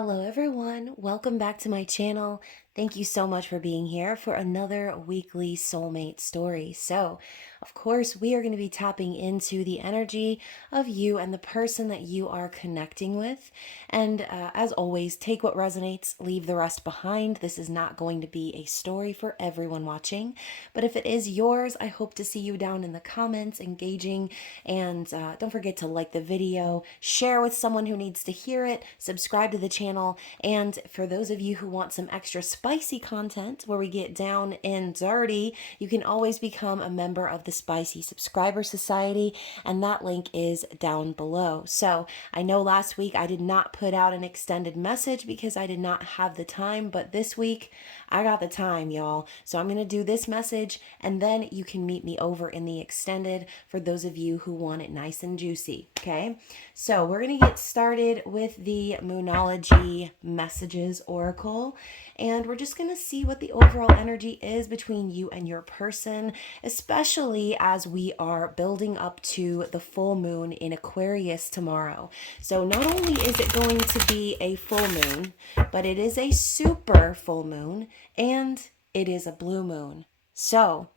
Hello everyone, welcome back to my channel. Thank you so much for being here for another weekly soulmate story. So, of course, we are going to be tapping into the energy of you and the person that you are connecting with. And as always, take what resonates, leave the rest behind. This is not going to be a story for everyone watching, but if it is yours, I hope to see you down in the comments engaging. And don't forget to like the video, share with someone who needs to hear it, subscribe to the channel, and for those of you who want some extra spicy content where we get down and dirty, you can always become a member of the Spicy Subscriber Society, and that link is down below. So I know last week I did not put out an extended message because I did not have the time, but this week I got the time, y'all. So I'm going to do this message, and then you can meet me over in the extended for those of you who want it nice and juicy, okay? So we're going to get started with the Moonology Messages Oracle, and we're just going to see what the overall energy is between you and your person, especially as we are building up to the full moon in Aquarius tomorrow. So not only is it going to be a full moon, but it is a super full moon, and it is a blue moon. So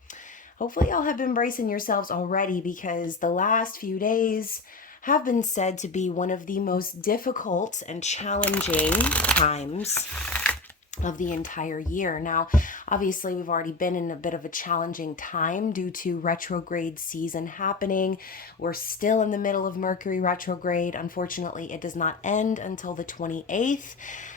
hopefully y'all have been bracing yourselves already, because the last few days have been said to be one of the most difficult and challenging times of the entire year. Now, obviously, we've already been in a bit of a challenging time due to retrograde season happening. We're still in the middle of Mercury retrograde. Unfortunately, it does not end until the 28th.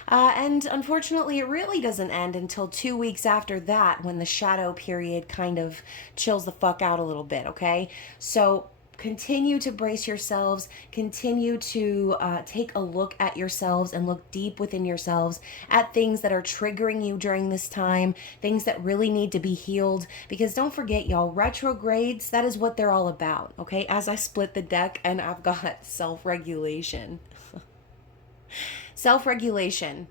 And unfortunately, it really doesn't end until 2 weeks after that, when the shadow period kind of chills the fuck out a little bit, okay? So continue to brace yourselves, continue to take a look at yourselves and look deep within yourselves at things that are triggering you during this time, things that really need to be healed. Because don't forget, y'all, retrogrades, that is what they're all about, okay? As I split the deck and I've got self-regulation. Self-regulation,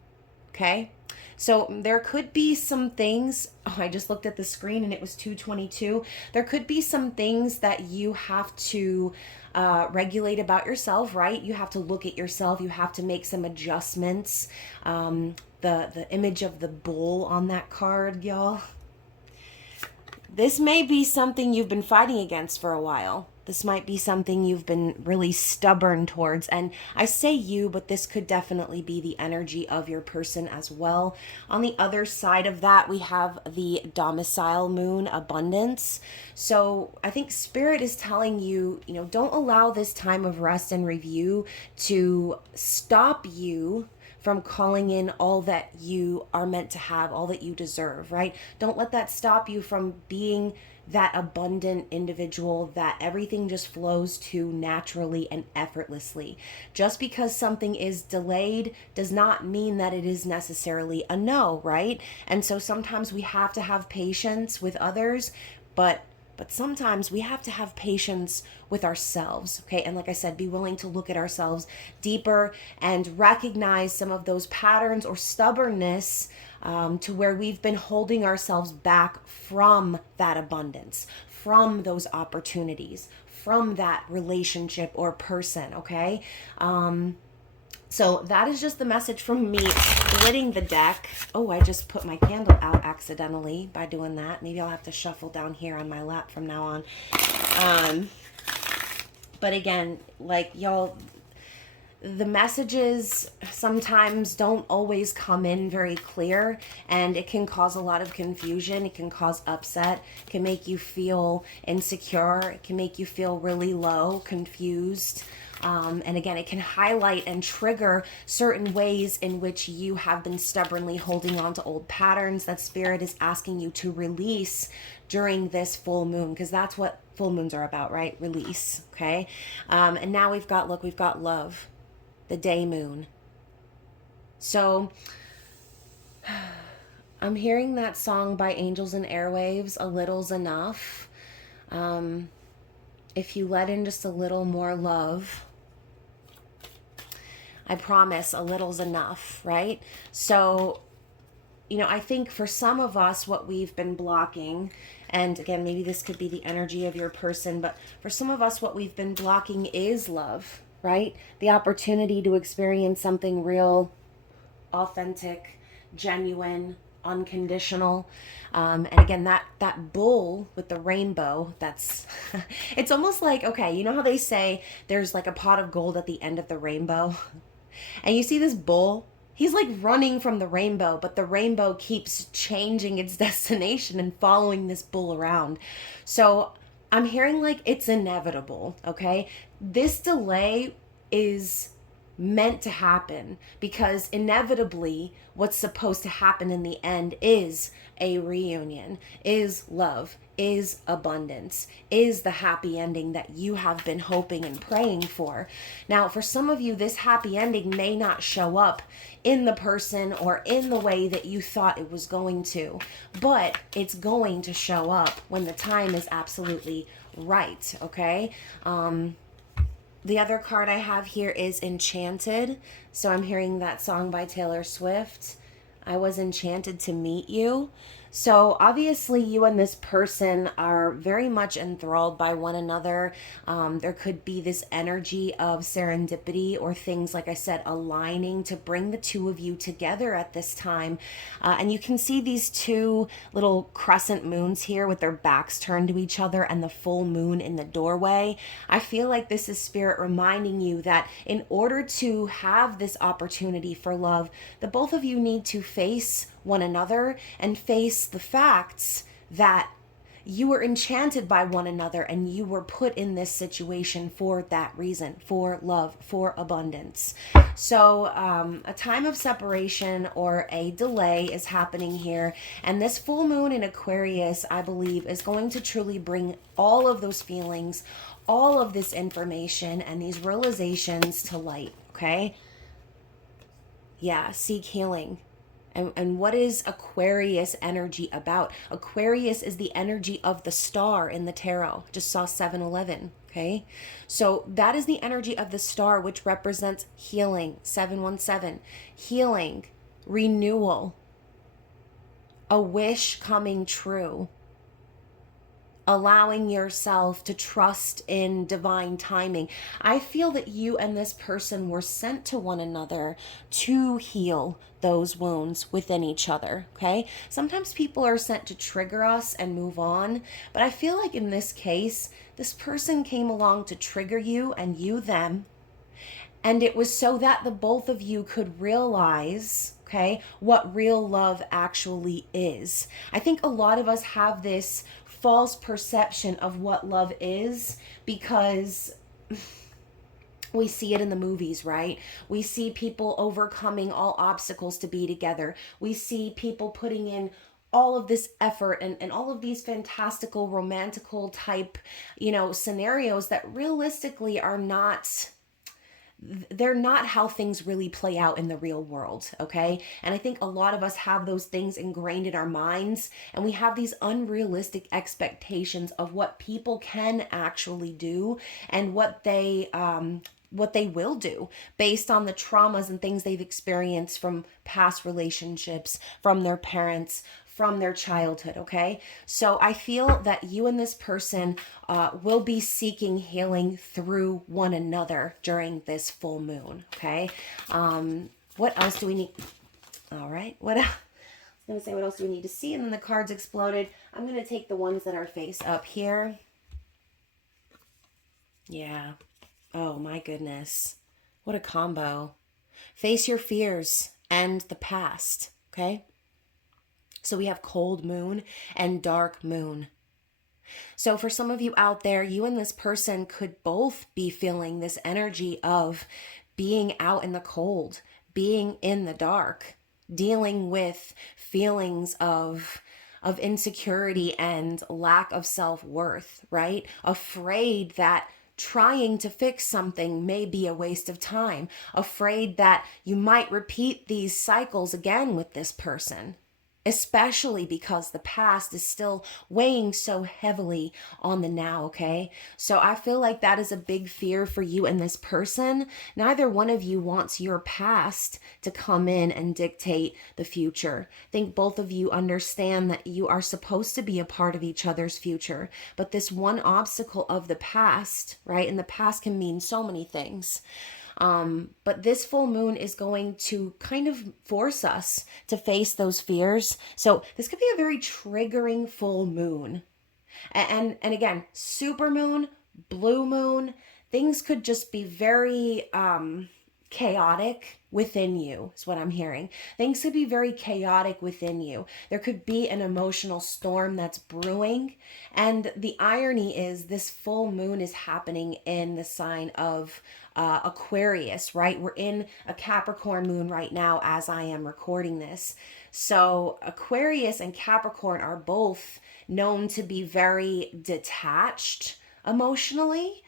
okay? So there could be some things, I just looked at the screen and it was 2:22. There could be some things that you have to regulate about yourself, right? You have to look at yourself. You have to make some adjustments. The image of the bull on that card, y'all. This may be something you've been fighting against for a while. This might be something you've been really stubborn towards. And I say you, but this could definitely be the energy of your person as well. On the other side of that, we have the domicile moon, abundance. So I think Spirit is telling you, don't allow this time of rest and review to stop you from calling in all that you are meant to have, all that you deserve, right? Don't let that stop you from being that abundant individual that everything just flows to naturally and effortlessly. Just because something is delayed does not mean that it is necessarily a no, right? And so sometimes we have to have patience with others, but sometimes we have to have patience with ourselves, okay? And like I said, be willing to look at ourselves deeper and recognize some of those patterns or stubbornness to where we've been holding ourselves back from that abundance, from those opportunities, from that relationship or person, okay? So that is just the message from me splitting the deck. Oh, I just put my candle out accidentally by doing that. Maybe I'll have to shuffle down here on my lap from now on. But again, like y'all, the messages sometimes don't always come in very clear, and it can cause a lot of confusion. It can cause upset. It can make you feel insecure. It can make you feel really low, confused. And again, it can highlight and trigger certain ways in which you have been stubbornly holding on to old patterns that Spirit is asking you to release during this full moon, because that's what full moons are about, right? Release, okay? And now we've got love, the day moon. So I'm hearing that song by Angels and Airwaves, A Little's Enough. If you let in just a little more love, I promise a little's enough, right? So, I think for some of us, what we've been blocking, and again, maybe this could be the energy of your person, but for some of us, what we've been blocking is love, right? The opportunity to experience something real authentic, genuine, unconditional. And again, that bull with the rainbow, that's it's almost like, okay, you know how they say there's like a pot of gold at the end of the rainbow? And you see this bull, he's like running from the rainbow, but the rainbow keeps changing its destination and following this bull around. So I'm hearing like it's inevitable, okay? This delay is meant to happen because inevitably what's supposed to happen in the end is a reunion, is love, is abundance, is the happy ending that you have been hoping and praying for. Now, for some of you, this happy ending may not show up in the person or in the way that you thought it was going to, but it's going to show up when the time is absolutely right, okay? The other card I have here is Enchanted. So I'm hearing that song by Taylor Swift. I was enchanted to meet you. So obviously you and this person are very much enthralled by one another. There could be this energy of serendipity or things, like I said, aligning to bring the two of you together at this time. And you can see these two little crescent moons here with their backs turned to each other and the full moon in the doorway. I feel like this is Spirit reminding you that in order to have this opportunity for love, the both of you need to face one another and face the facts that you were enchanted by one another and you were put in this situation for that reason, for love, for abundance. So a time of separation or a delay is happening here, and this full moon in Aquarius, I believe, is going to truly bring all of those feelings, all of this information and these realizations to light, okay? Yeah, seek healing. And what is Aquarius energy about? Aquarius is the energy of the star in the tarot. Just saw 7-11, okay? So that is the energy of the star, which represents healing, 717. Healing, renewal, a wish coming true, allowing yourself to trust in divine timing. I feel that you and this person were sent to one another to heal those wounds within each other, okay? Sometimes people are sent to trigger us and move on, but I feel like in this case, this person came along to trigger you and you them, and it was so that the both of you could realize, okay, what real love actually is. I think a lot of us have this false perception of what love is because we see it in the movies, right? We see people overcoming all obstacles to be together. We see people putting in all of this effort and all of these fantastical romantical type, scenarios that realistically are not, they're not how things really play out in the real world, okay? And I think a lot of us have those things ingrained in our minds, and we have these unrealistic expectations of what people can actually do and what they will do based on the traumas and things they've experienced from past relationships, from their parents, from their childhood, okay? So I feel that you and this person will be seeking healing through one another during this full moon, okay? What else do we need? All right, what else? I was going to say, what else do we need to see? And then the cards exploded. I'm going to take the ones that are face up here. Yeah. Oh, my goodness. What a combo. Face your fears and the past, okay? So we have cold moon and dark moon. So for some of you out there, you and this person could both be feeling this energy of being out in the cold, being in the dark, dealing with feelings of insecurity and lack of self-worth, right? Afraid that trying to fix something may be a waste of time, afraid that you might repeat these cycles again with this person, especially because the past is still weighing so heavily on the now, okay? So I feel like that is a big fear for you and this person. Neither one of you wants your past to come in and dictate the future. I think both of you understand that you are supposed to be a part of each other's future, but this one obstacle of the past, right? And the past can mean so many things. But this full moon is going to kind of force us to face those fears. So this could be a very triggering full moon. And again, super moon, blue moon, things could just be very chaotic within you, is what I'm hearing. Things could be very chaotic within you. There could be an emotional storm that's brewing. And the irony is, this full moon is happening in the sign of Aquarius, right? We're in a Capricorn moon right now as I am recording this. So Aquarius and Capricorn are both known to be very detached emotionally.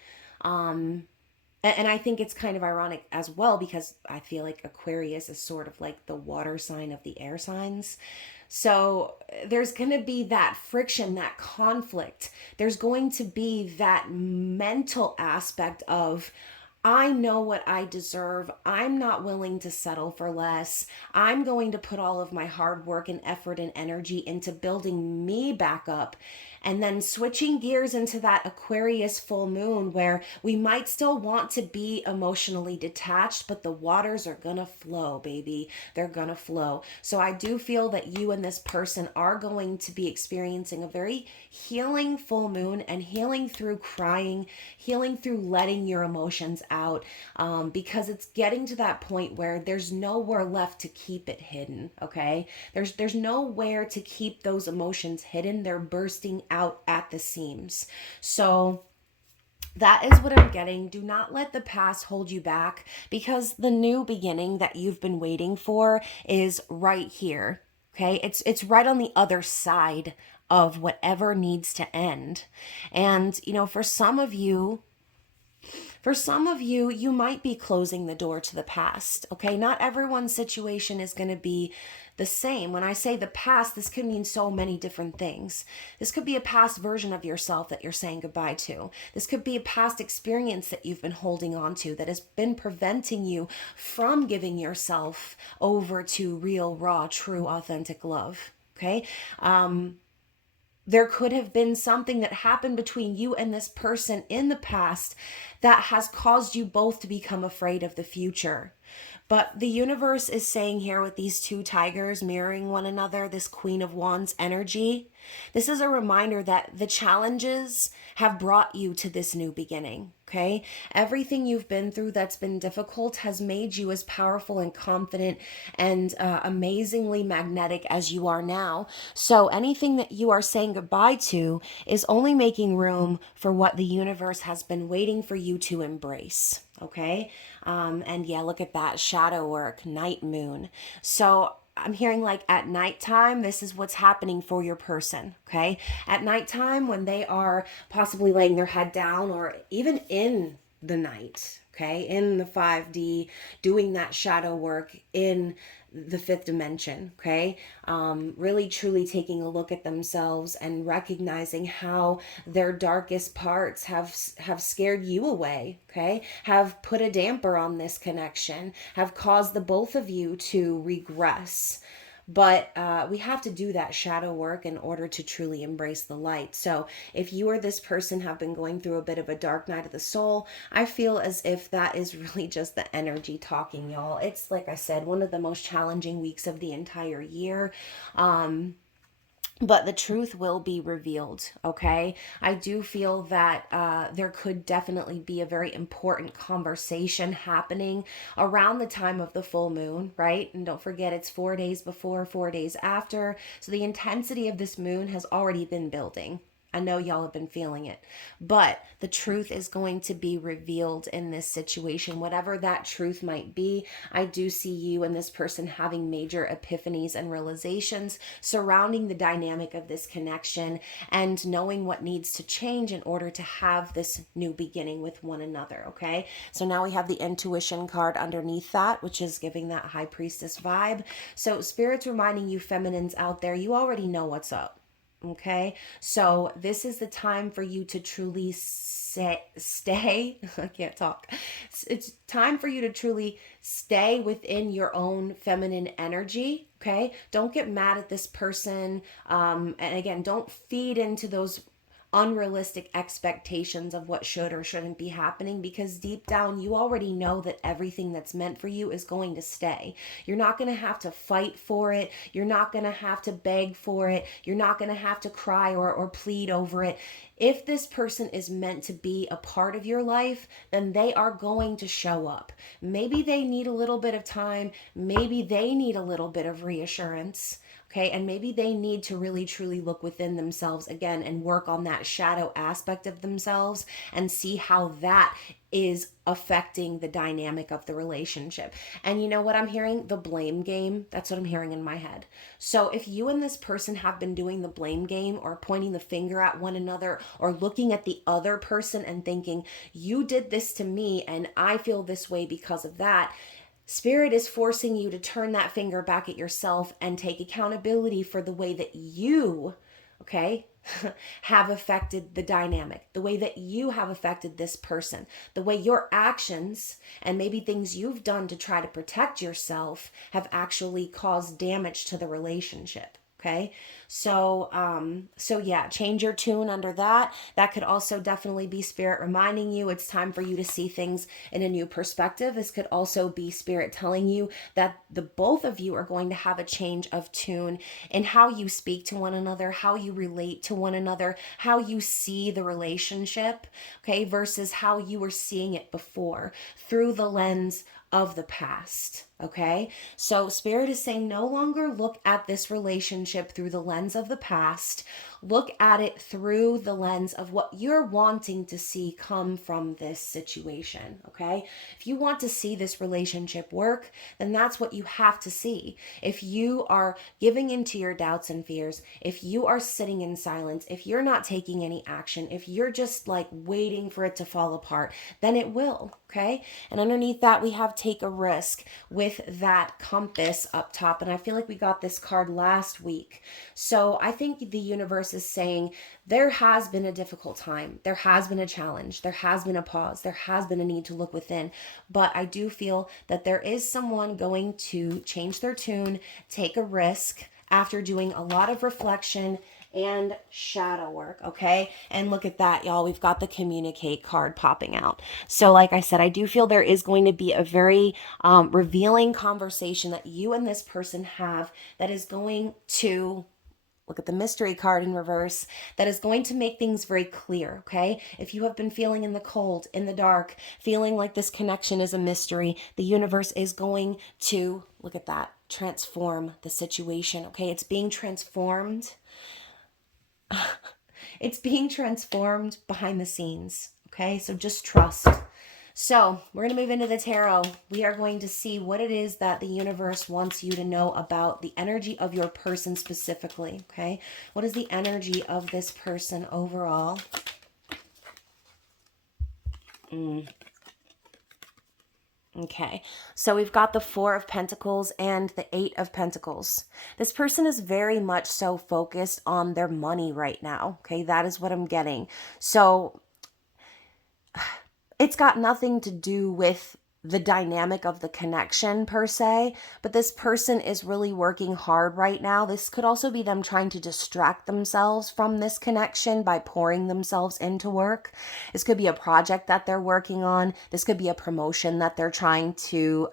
And I think it's kind of ironic as well, because I feel like Aquarius is sort of like the water sign of the air signs. So there's going to be that friction, that conflict. There's going to be that mental aspect of, I know what I deserve. I'm not willing to settle for less. I'm going to put all of my hard work and effort and energy into building me back up. And then switching gears into that Aquarius full moon, where we might still want to be emotionally detached, but the waters are going to flow, baby. They're going to flow. So I do feel that you and this person are going to be experiencing a very healing full moon, and healing through crying, healing through letting your emotions out, because it's getting to that point where there's nowhere left to keep it hidden. Okay, there's nowhere to keep those emotions hidden. They're bursting out at the seams. So that is what I'm getting. Do not let the past hold you back, because the new beginning that you've been waiting for is right here. Okay, it's right on the other side of whatever needs to end. And for some of you, you might be closing the door to the past. Okay, not everyone's situation is going to be the same. When I say the past, this could mean so many different things. This could be a past version of yourself that you're saying goodbye to. This could be a past experience that you've been holding on to that has been preventing you from giving yourself over to real, raw, true, authentic love. Okay. There could have been something that happened between you and this person in the past that has caused you both to become afraid of the future. But the universe is saying here, with these two tigers mirroring one another, this Queen of Wands energy, this is a reminder that the challenges have brought you to this new beginning. Okay, everything you've been through that's been difficult has made you as powerful and confident and amazingly magnetic as you are now. So anything that you are saying goodbye to is only making room for what the universe has been waiting for you to embrace. Okay, and yeah, look at that shadow work, night moon. So I'm hearing like at nighttime, this is what's happening for your person, okay? At nighttime, when they are possibly laying their head down, or even in the night, okay, in the 5D, doing that shadow work in the fifth dimension, okay? Really truly taking a look at themselves and recognizing how their darkest parts have scared you away, okay? Have put a damper on this connection, have caused the both of you to regress. But we have to do that shadow work in order to truly embrace the light. So if you or this person have been going through a bit of a dark night of the soul, I feel as if that is really just the energy talking, y'all. It's, like I said, one of the most challenging weeks of the entire year. But the truth will be revealed, okay? I do feel that there could definitely be a very important conversation happening around the time of the full moon, right? And don't forget, it's 4 days before, 4 days after. So the intensity of this moon has already been building. I know y'all have been feeling it, but the truth is going to be revealed in this situation. Whatever that truth might be, I do see you and this person having major epiphanies and realizations surrounding the dynamic of this connection, and knowing what needs to change in order to have this new beginning with one another, okay? So now we have the intuition card underneath that, which is giving that high priestess vibe. So Spirit's reminding you feminines out there, you already know what's up. Okay, so this is the time for you to truly stay. I can't talk. It's time for you to truly stay within your own feminine energy. Okay, don't get mad at this person. And again, don't feed into those unrealistic expectations of what should or shouldn't be happening, because deep down you already know that everything that's meant for you is going to stay. You're not going to have to fight for it. You're not going to have to beg for it. You're not going to have to cry or plead over it. If this person is meant to be a part of your life, then they are going to show up. Maybe they need a little bit of time. Maybe they need a little bit of reassurance. Okay, and maybe they need to really truly look within themselves again and work on that shadow aspect of themselves and see how that is affecting the dynamic of the relationship. And you know what I'm hearing? The blame game. That's what I'm hearing in my head. So if you and this person have been doing the blame game or pointing the finger at one another or looking at the other person and thinking, you did this to me and I feel this way because of that, Spirit is forcing you to turn that finger back at yourself and take accountability for the way that you, okay, have affected the dynamic, the way that you have affected this person, the way your actions and maybe things you've done to try to protect yourself have actually caused damage to the relationship. Okay. So yeah, change your tune under that. That could also definitely be Spirit reminding you it's time for you to see things in a new perspective. This could also be Spirit telling you that the both of you are going to have a change of tune in how you speak to one another, how you relate to one another, how you see the relationship, okay, versus how you were seeing it before through the lens of the past. Okay, so Spirit is saying no longer look at this relationship through the lens of the past. Look at it through the lens of what you're wanting to see come from this situation. Okay, if you want to see this relationship work, then that's what you have to see. If you are giving into your doubts and fears, if you are sitting in silence, if you're not taking any action, if you're just like waiting for it to fall apart, then it will. Okay, and underneath that we have take a risk with that compass up top. And I feel like we got this card last week. So I think the universe is saying there has been a difficult time. There has been a challenge. There has been a pause. There has been a need to look within. But I do feel that there is someone going to change their tune, take a risk after doing a lot of reflection and shadow work, okay? And look at that, y'all. We've got the communicate card popping out. So like I said, I do feel there is going to be a very revealing conversation that you and this person have that is going to, look at the mystery card in reverse, that is going to make things very clear, okay? If you have been feeling in the cold, in the dark, feeling like this connection is a mystery, the universe is going to, look at that, transform the situation, okay? It's being transformed. It's being transformed behind the scenes, okay? So just trust. So we're going to move into the tarot. We are going to see what it is that the universe wants you to know about the energy of your person specifically, okay? What is the energy of this person overall? Okay, so we've got the Four of Pentacles and the Eight of Pentacles. This person is very much so focused on their money right now, okay? That is what I'm getting. So it's got nothing to do with the dynamic of the connection per se, but this person is really working hard right now. This could also be them trying to distract themselves from this connection by pouring themselves into work. This could be a project that they're working on. This could be a promotion that they're trying to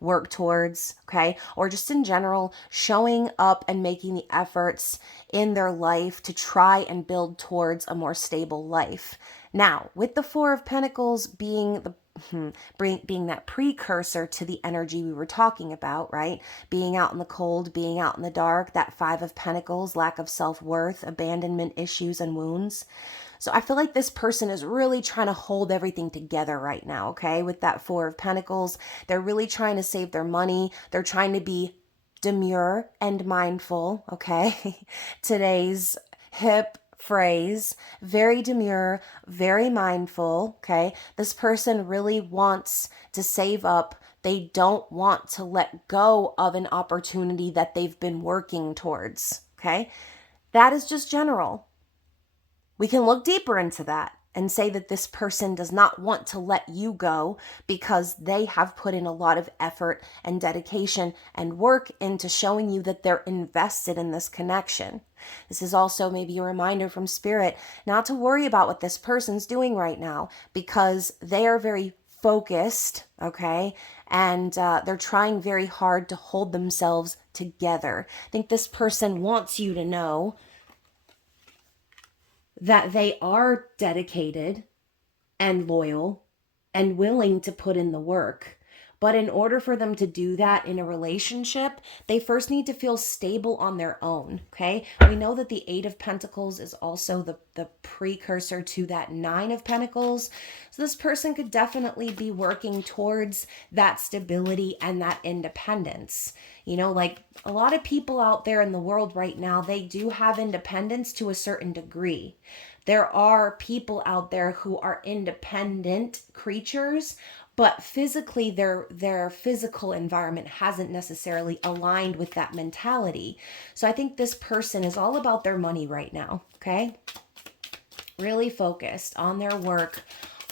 work towards, okay? Or just in general, showing up and making the efforts in their life to try and build towards a more stable life. Now, with the Four of Pentacles being being that precursor to the energy we were talking about, right? Being out in the cold, being out in the dark, that Five of Pentacles, lack of self-worth, abandonment issues and wounds. So I feel like this person is really trying to hold everything together right now, okay? With that Four of Pentacles, they're really trying to save their money. They're trying to be demure and mindful, okay? Today's hip phrase, very demure, very mindful, okay? This person really wants to save up. They don't want to let go of an opportunity that they've been working towards, okay? That is just general. We can look deeper into that, and say that this person does not want to let you go because they have put in a lot of effort and dedication and work into showing you that they're invested in this connection. This is also maybe a reminder from Spirit not to worry about what this person's doing right now because they are very focused, okay? And they're trying very hard to hold themselves together. I think this person wants you to know that they are dedicated and loyal and willing to put in the work. But in order for them to do that in a relationship, they first need to feel stable on their own, okay? We know that the Eight of Pentacles is also the precursor to that Nine of Pentacles. So this person could definitely be working towards that stability and that independence. You know, like a lot of people out there in the world right now, they do have independence to a certain degree. There are people out there who are independent creatures, but physically their physical environment hasn't necessarily aligned with that mentality. So I think this person is all about their money right now, okay? Really focused on their work,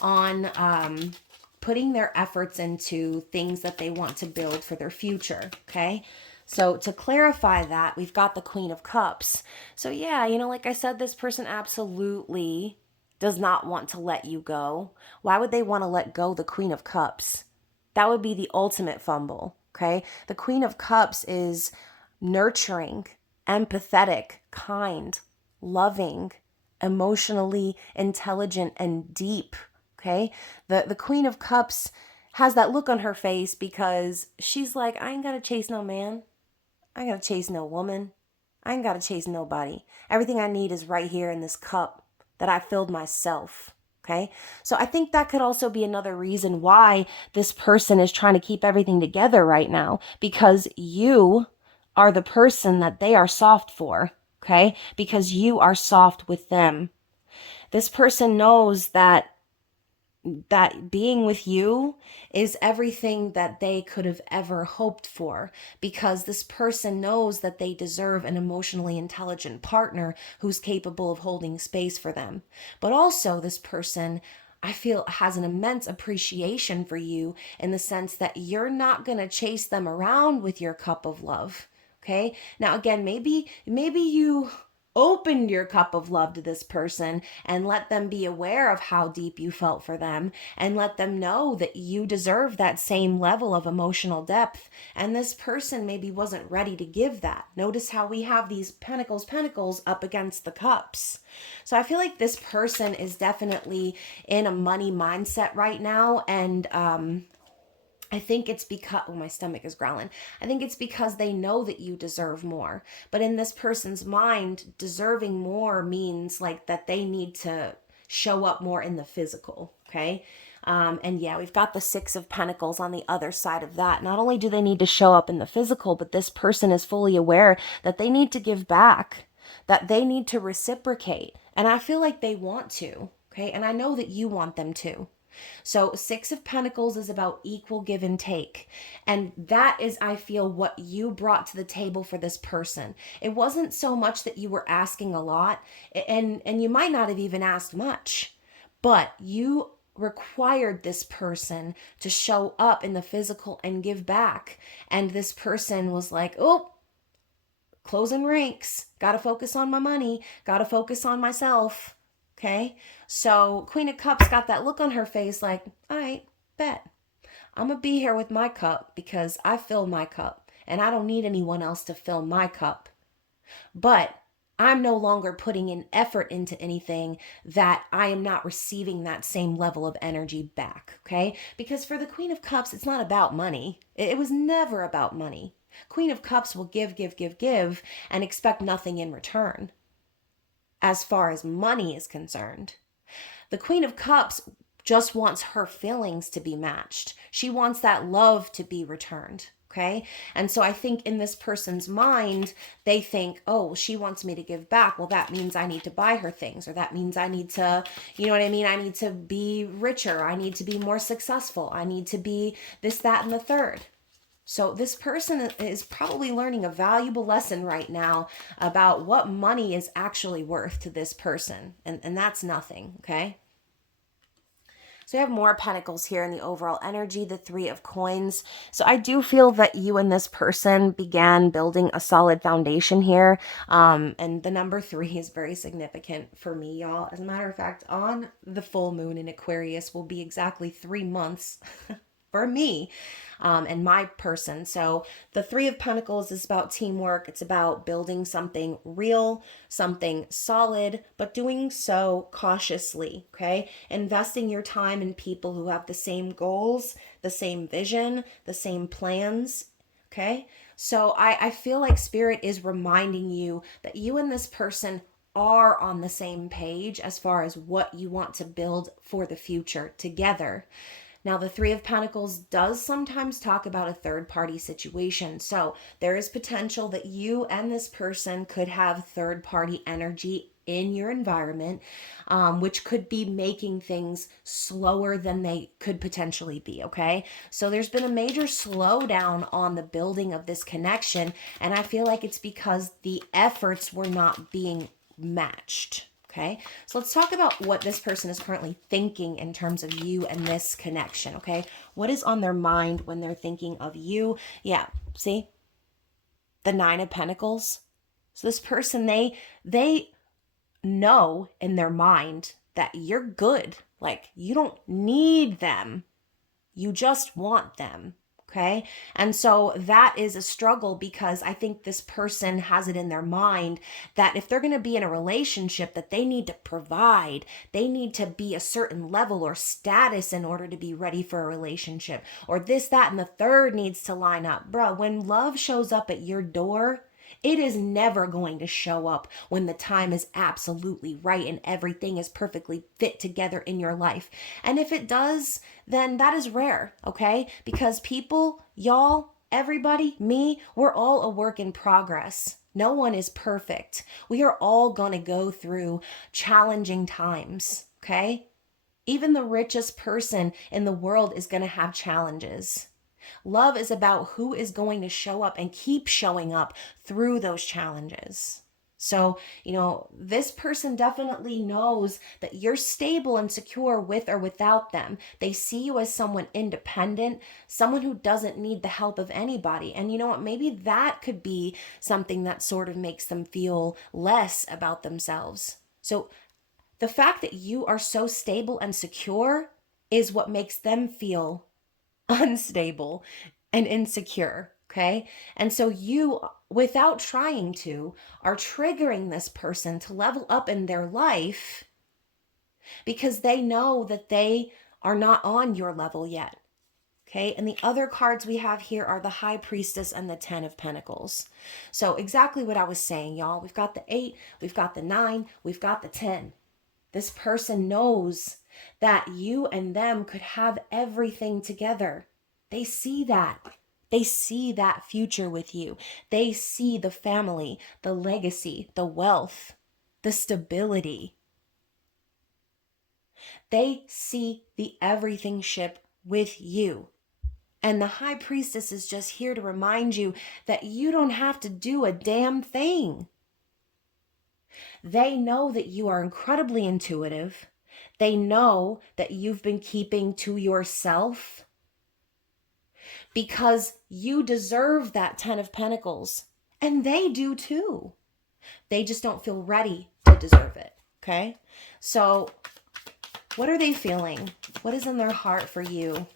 on putting their efforts into things that they want to build for their future, okay? So to clarify that, we've got the Queen of Cups. So yeah, you know, like I said, this person absolutely does not want to let you go. Why would they want to let go the Queen of Cups? That would be the ultimate fumble, okay? The Queen of Cups is nurturing, empathetic, kind, loving, emotionally intelligent, and deep, okay? The Queen of Cups has that look on her face because she's like, I ain't got to chase no man. I ain't got to chase no woman. I ain't got to chase nobody. Everything I need is right here in this cup that I filled myself. Okay. So I think that could also be another reason why this person is trying to keep everything together right now, because you are the person that they are soft for. Okay. Because you are soft with them. This person knows that being with you is everything that they could have ever hoped for, because this person knows that they deserve an emotionally intelligent partner who's capable of holding space for them. But also this person, I feel, has an immense appreciation for you in the sense that you're not going to chase them around with your cup of love. Okay? Now again, maybe you opened your cup of love to this person and let them be aware of how deep you felt for them and let them know that you deserve that same level of emotional depth. And this person maybe wasn't ready to give that. Notice how we have these pentacles up against the cups. So I feel like this person is definitely in a money mindset right now. And, I think it's because, oh, my stomach is growling. I think it's because they know that you deserve more. But in this person's mind, deserving more means like that they need to show up more in the physical, okay? And yeah, we've got the Six of Pentacles on the other side of that. Not only do they need to show up in the physical, but this person is fully aware that they need to give back, that they need to reciprocate. And I feel like they want to, okay? And I know that you want them to. So Six of Pentacles is about equal give and take. And that is, I feel, what you brought to the table for this person. It wasn't so much that you were asking a lot, and you might not have even asked much, but you required this person to show up in the physical and give back. And this person was like, oh, closing ranks, gotta focus on my money, gotta focus on myself. Okay, so Queen of Cups got that look on her face like, all right, bet. I'm going to be here with my cup because I fill my cup and I don't need anyone else to fill my cup. But I'm no longer putting in effort into anything that I am not receiving that same level of energy back, okay? Because for the Queen of Cups, it's not about money. It was never about money. Queen of Cups will give, and expect nothing in return as far as money is concerned. The Queen of Cups just wants her feelings to be matched. She wants that love to be returned. Okay. And so I think in this person's mind, they think, oh, she wants me to give back. Well, that means I need to buy her things, or that means I need to, you know what I mean? I need to be richer. I need to be more successful. I need to be this, that, and the third. So this person is probably learning a valuable lesson right now about what money is actually worth to this person. And that's nothing, okay? So we have more pentacles here in the overall energy, the 3 of coins. So I do feel that you and this person began building a solid foundation here. And the number 3 is very significant for me, y'all. As a matter of fact, on the full moon in Aquarius will be exactly 3 months for me and my person. So the 3 of Pentacles is about teamwork. It's about building something real, something solid, but doing so cautiously, okay? Investing your time in people who have the same goals, the same vision, the same plans, okay? So I feel like Spirit is reminding you that you and this person are on the same page as far as what you want to build for the future together. Now, the 3 of Pentacles does sometimes talk about a third party situation. So there is potential that you and this person could have third party energy in your environment, which could be making things slower than they could potentially be, okay? So there's been a major slowdown on the building of this connection, and I feel like it's because the efforts were not being matched. Okay, so let's talk about what this person is currently thinking in terms of you and this connection. Okay, what is on their mind when they're thinking of you? Yeah, see the 9 of Pentacles. So this person, they know in their mind that you're good. Like, you don't need them, you just want them. Okay. And so that is a struggle, because I think this person has it in their mind that if they're going to be in a relationship, that they need to provide, they need to be a certain level or status in order to be ready for a relationship, or this, that, and the third needs to line up. Bro, when love shows up at your door, it is never going to show up when the time is absolutely right and everything is perfectly fit together in your life. And if it does, then that is rare, okay? Because people, y'all, everybody, me, we're all a work in progress. No one is perfect. We are all going to go through challenging times, okay? Even the richest person in the world is going to have challenges. Love is about who is going to show up and keep showing up through those challenges. So, this person definitely knows that you're stable and secure with or without them. They see you as someone independent, someone who doesn't need the help of anybody. And you know what? Maybe that could be something that sort of makes them feel less about themselves. So the fact that you are so stable and secure is what makes them feel unstable and insecure. Okay. And so you, without trying to, are triggering this person to level up in their life because they know that they are not on your level yet. Okay. And the other cards we have here are the High Priestess and the 10 of Pentacles. So exactly what I was saying, y'all. We've got the 8, we've got the 9, we've got the 10. This person knows that you and them could have everything together. They see that. They see that future with you. They see the family, the legacy, the wealth, the stability. They see the everything ship with you. And the High Priestess is just here to remind you that you don't have to do a damn thing. They know that you are incredibly intuitive. They know that you've been keeping to yourself because you deserve that 10 of Pentacles. And they do too. They just don't feel ready to deserve it. Okay? So what are they feeling? What is in their heart for you?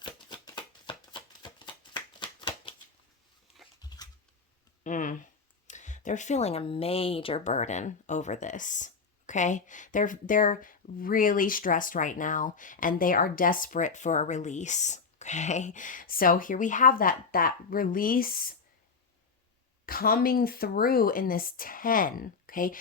They're feeling a major burden over this. Okay? They're really stressed right now, and they are desperate for a release. Okay? So here we have that release coming through in this 10. Okay?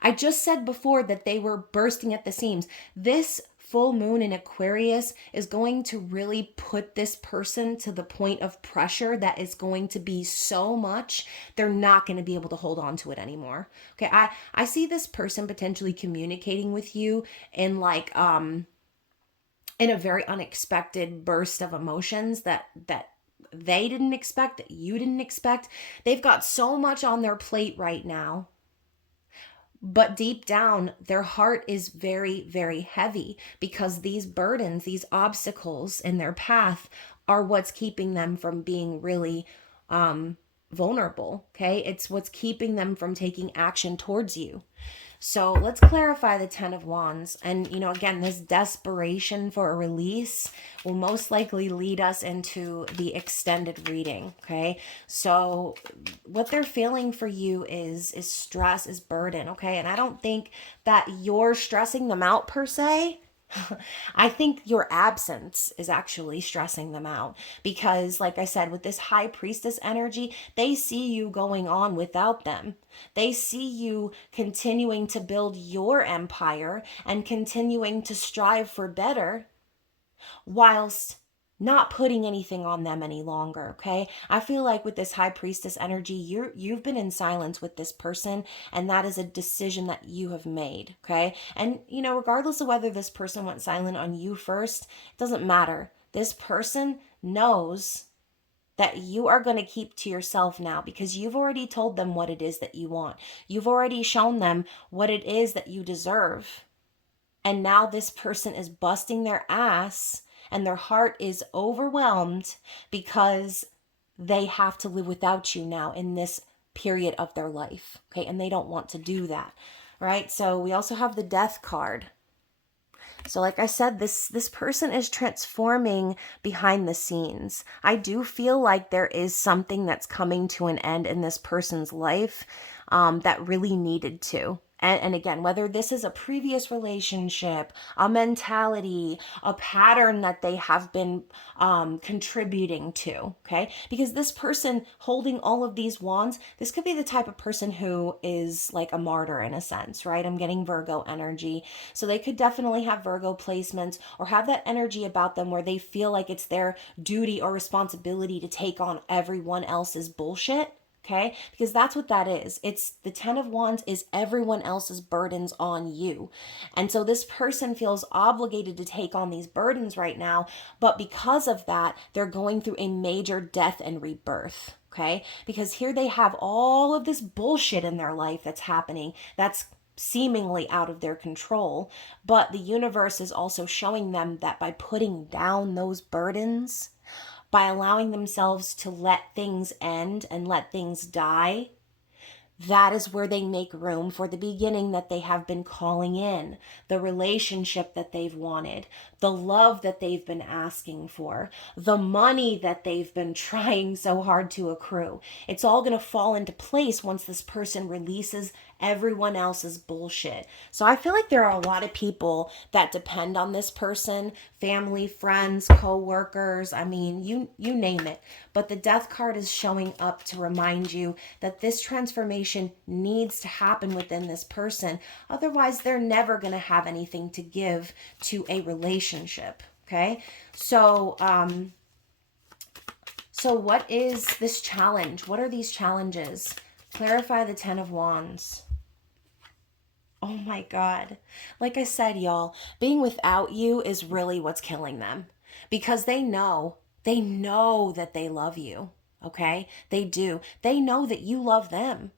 I just said before that they were bursting at the seams. This full moon in Aquarius is going to really put this person to the point of pressure that is going to be so much, they're not going to be able to hold on to it anymore. Okay, I see this person potentially communicating with you in like in a very unexpected burst of emotions that they didn't expect, that you didn't expect. They've got so much on their plate right now. But deep down, their heart is very, very heavy because these burdens, these obstacles in their path are what's keeping them from being really vulnerable. Okay. It's what's keeping them from taking action towards you. So let's clarify the Ten of Wands. And, again, this desperation for a release will most likely lead us into the extended reading. Okay. So what they're feeling for you is stress, is burden. Okay. And I don't think that you're stressing them out per se. I think your absence is actually stressing them out because, like I said, with this high priestess energy, they see you going on without them. They see you continuing to build your empire and continuing to strive for better whilst not putting anything on them any longer. Okay, I feel like with this high priestess energy, you've been in silence with this person, and that is a decision that you have made. Okay, and regardless of whether this person went silent on you first, it doesn't matter. This person knows that you are going to keep to yourself now because you've already told them what it is that you want. You've already shown them what it is that you deserve. And now this person is busting their ass and their heart is overwhelmed because they have to live without you now in this period of their life. Okay. And they don't want to do that. Right. So we also have the Death card. So like I said, this person is transforming behind the scenes. I do feel like there is something that's coming to an end in this person's life that really needed to. And again, whether this is a previous relationship, a mentality, a pattern that they have been contributing to, okay? Because this person holding all of these wands, this could be the type of person who is like a martyr in a sense, right? I'm getting Virgo energy. So they could definitely have Virgo placements or have that energy about them where they feel like it's their duty or responsibility to take on everyone else's bullshit. Okay, because that's what that is. It's the Ten of Wands is everyone else's burdens on you. And so this person feels obligated to take on these burdens right now. But because of that, they're going through a major death and rebirth. Okay, because here they have all of this bullshit in their life that's happening. That's seemingly out of their control. But the universe is also showing them that by putting down those burdens, by allowing themselves to let things end and let things die, that is where they make room for the beginning that they have been calling in, the relationship that they've wanted, the love that they've been asking for, the money that they've been trying so hard to accrue. It's all going to fall into place once this person releases everyone else's bullshit. So I feel like there are a lot of people that depend on this person, family, friends, co-workers, I mean, you name it. But the Death card is showing up to remind you that this transformation needs to happen within this person. Otherwise, they're never going to have anything to give to a relationship. Okay? So what is this challenge? What are these challenges? Clarify the Ten of Wands. Oh my God. Like I said, y'all, being without you is really what's killing them because they know that they love you. Okay? They do. They know that you love them.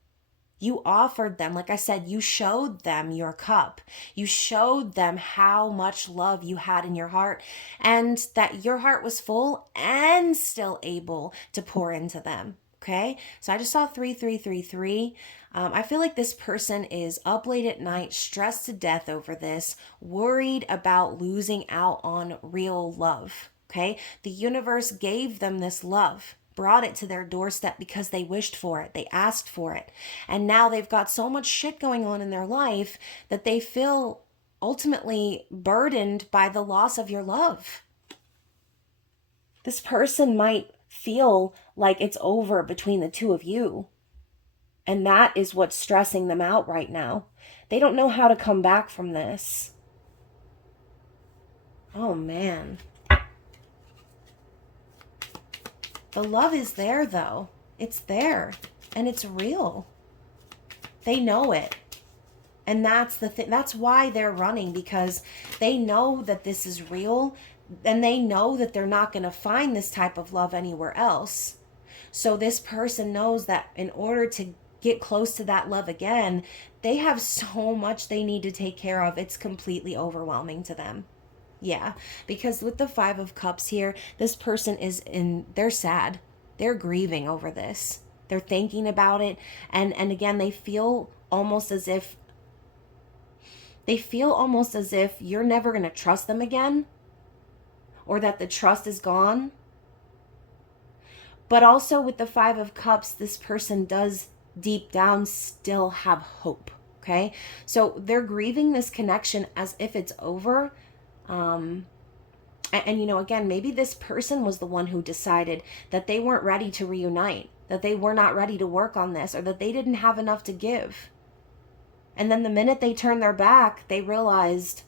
You offered them, like I said, you showed them your cup. You showed them how much love you had in your heart and that your heart was full and still able to pour into them. Okay, so I just saw 3333. I feel like this person is up late at night, stressed to death over this, worried about losing out on real love. Okay, the universe gave them this love, brought it to their doorstep because they wished for it, they asked for it. And now they've got so much shit going on in their life that they feel ultimately burdened by the loss of your love. This person might feel like it's over between the two of you. And that is what's stressing them out right now. They don't know how to come back from this. Oh man. The love is there though. It's there. And it's real. They know it. And that's the thing. That's why they're running, because they know that this is real. And they know that they're not going to find this type of love anywhere else. So this person knows that in order to get close to that love again, they have so much they need to take care of. It's completely overwhelming to them. Yeah, because with the Five of Cups here, this person they're sad. They're grieving over this. They're thinking about it. And again, they feel almost as if you're never going to trust them again, or that the trust is gone. But also with the Five of Cups, this person does deep down still have hope. Okay. So they're grieving this connection as if it's over. And again, maybe this person was the one who decided that they weren't ready to reunite, that they were not ready to work on this, or that they didn't have enough to give. And then the minute they turned their back, they realized,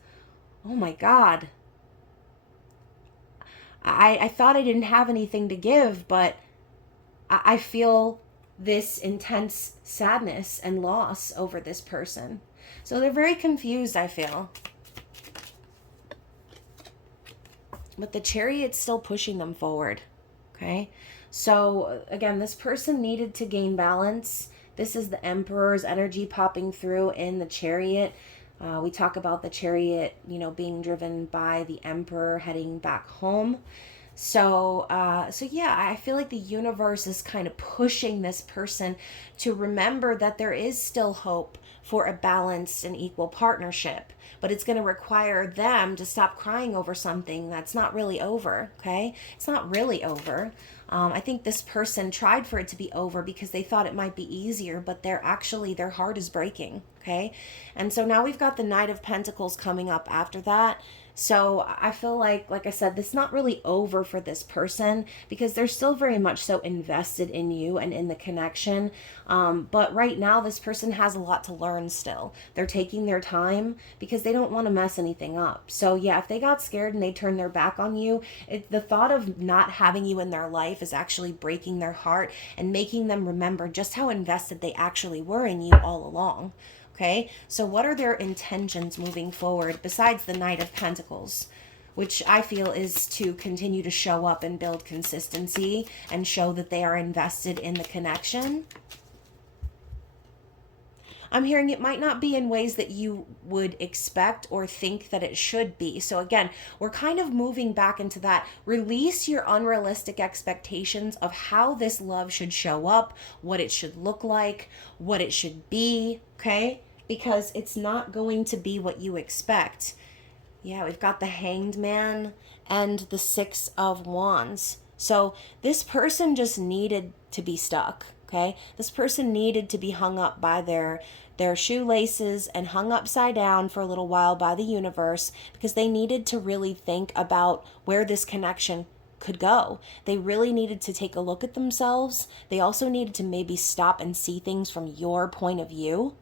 oh my God, I thought I didn't have anything to give, but I feel this intense sadness and loss over this person. So they're very confused, I feel. But the Chariot's still pushing them forward. Okay. So again, this person needed to gain balance. This is the Emperor's energy popping through in the Chariot. We talk about the Chariot, being driven by the Emperor heading back home. So yeah, I feel like the universe is kind of pushing this person to remember that there is still hope for a balanced and equal partnership, but it's going to require them to stop crying over something that's not really over. Okay. It's not really over. I think this person tried for it to be over because they thought it might be easier, but their heart is breaking. Okay. And so now we've got the Knight of Pentacles coming up after that. So I feel like I said, this is not really over for this person because they're still very much so invested in you and in the connection. But right now, this person has a lot to learn still. They're taking their time because they don't want to mess anything up. So yeah, if they got scared and they turned their back on you, the thought of not having you in their life is actually breaking their heart and making them remember just how invested they actually were in you all along. Okay, so what are their intentions moving forward besides the Knight of Pentacles, which I feel is to continue to show up and build consistency and show that they are invested in the connection? I'm hearing it might not be in ways that you would expect or think that it should be. So again, we're kind of moving back into that. Release your unrealistic expectations of how this love should show up, what it should look like, what it should be, okay? Because it's not going to be what you expect. Yeah, we've got the Hanged Man and the Six of Wands. So this person just needed to be stuck, okay? This person needed to be hung up by their shoelaces and hung upside down for a little while by the universe because they needed to really think about where this connection could go. They really needed to take a look at themselves. They also needed to maybe stop and see things from your point of view.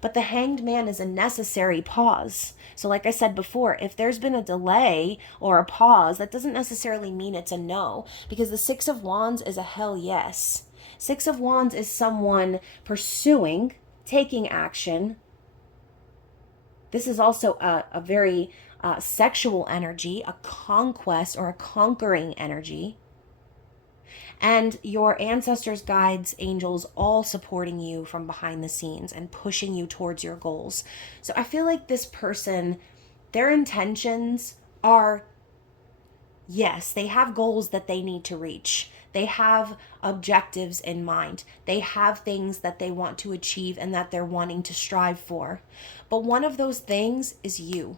But the Hanged Man is a necessary pause. So like I said before, if there's been a delay or a pause, that doesn't necessarily mean it's a no, because the Six of Wands is a hell yes. Six of Wands is someone pursuing, taking action. This is also a very sexual energy, a conquest or a conquering energy. And your ancestors, guides, angels, all supporting you from behind the scenes and pushing you towards your goals. So I feel like this person, their intentions are, yes, they have goals that they need to reach. They have objectives in mind. They have things that they want to achieve and that they're wanting to strive for. But one of those things is you.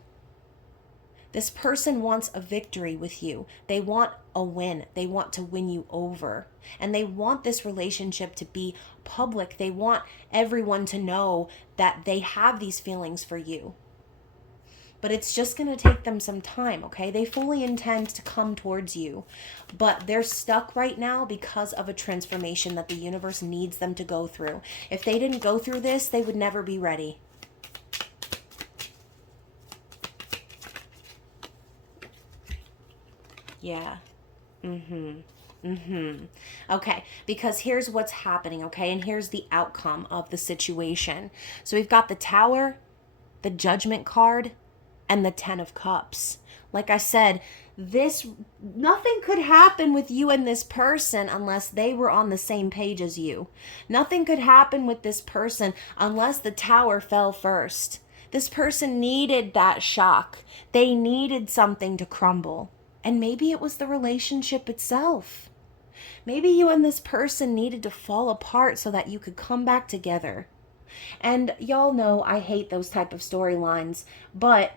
This person wants a victory with you. They want a win. They want to win you over. And they want this relationship to be public. They want everyone to know that they have these feelings for you. But it's just going to take them some time, okay? They fully intend to come towards you. But they're stuck right now because of a transformation that the universe needs them to go through. If they didn't go through this, they would never be ready. Yeah. Okay, because here's what's happening, okay? And here's the outcome of the situation. So we've got the Tower, the Judgment card, and the Ten of Cups. Like I said, Nothing could happen with you and this person unless they were on the same page as you. Nothing could happen with this person unless the tower fell first. This person needed that shock. They needed something to crumble. And maybe it was the relationship itself. Maybe you and this person needed to fall apart so that you could come back together. And y'all know I hate those type of storylines, but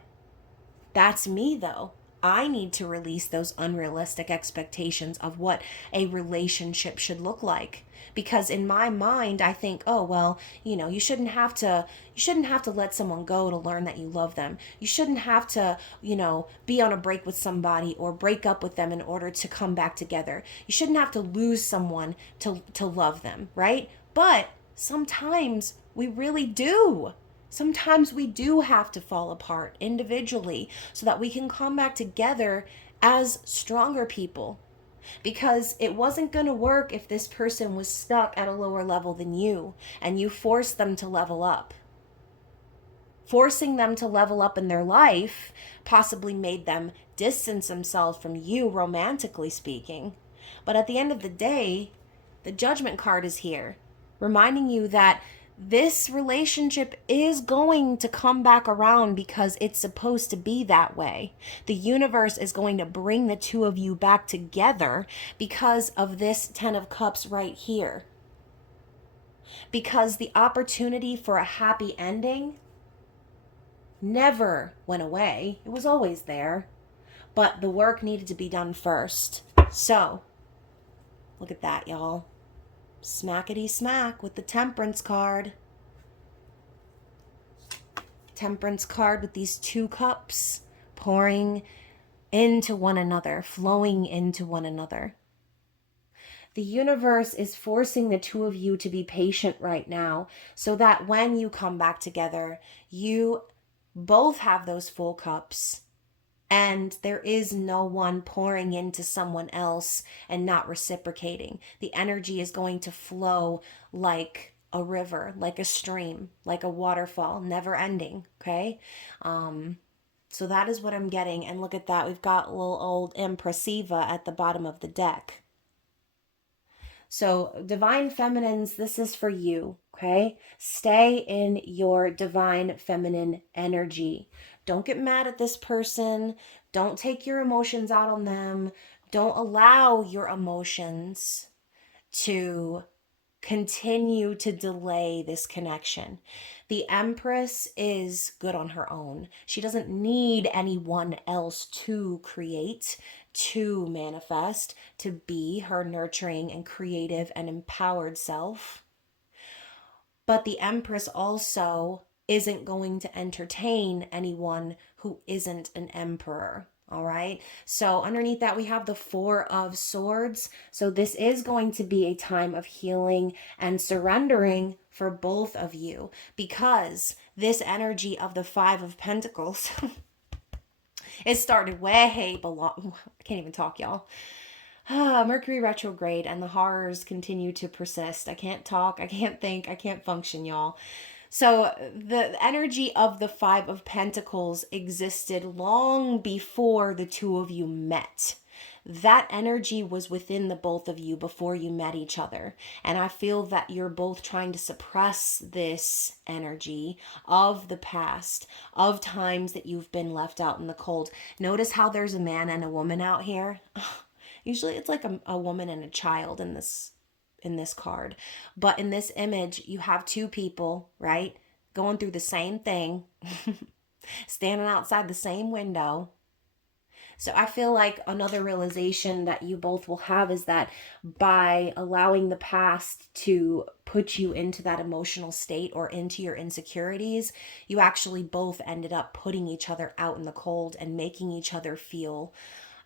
that's me though. I need to release those unrealistic expectations of what a relationship should look like. Because in my mind, I think, oh, well, you shouldn't have to let someone go to learn that you love them. You shouldn't have to, be on a break with somebody or break up with them in order to come back together. You shouldn't have to lose someone to love them, right? But sometimes we really do. Sometimes we do have to fall apart individually so that we can come back together as stronger people. Because it wasn't going to work if this person was stuck at a lower level than you and you forced them to level up. Forcing them to level up in their life possibly made them distance themselves from you, romantically speaking. But at the end of the day, the judgment card is here, reminding you that this relationship is going to come back around because it's supposed to be that way. The universe is going to bring the two of you back together because of this 10 of Cups right here. Because the opportunity for a happy ending never went away. It was always there. But the work needed to be done first. So, look at that, y'all. Smackety smack with the Temperance card. Temperance card with these 2 cups pouring into one another, flowing into one another. The universe is forcing the two of you to be patient right now so that when you come back together, you both have those full cups. And there is no one pouring into someone else and not reciprocating. The energy is going to flow like a river, like a stream, like a waterfall, never ending, okay? So that is what I'm getting. And look at that. We've got little old Impressiva at the bottom of the deck. So divine feminines, this is for you, okay? Stay in your divine feminine energy. Don't get mad at this person. Don't take your emotions out on them. Don't allow your emotions to continue to delay this connection. The Empress is good on her own. She doesn't need anyone else to create, to manifest, to be her nurturing and creative and empowered self. But the Empress also isn't going to entertain anyone who isn't an emperor. All right. So underneath that, we have the 4 of Swords. So this is going to be a time of healing and surrendering for both of you, because this energy of the 5 of Pentacles, it started way below. I can't even talk, y'all. Mercury retrograde and the horrors continue to persist. I can't talk. I can't think. I can't function, y'all. So the energy of the 5 of Pentacles existed long before the two of you met. That energy was within the both of you before you met each other. And I feel that you're both trying to suppress this energy of the past, of times that you've been left out in the cold. Notice how there's a man and a woman out here. Usually it's like a woman and a child in this card. But in this image, you have 2 people, right? Going through the same thing, standing outside the same window. So I feel like another realization that you both will have is that by allowing the past to put you into that emotional state or into your insecurities, you actually both ended up putting each other out in the cold and making each other feel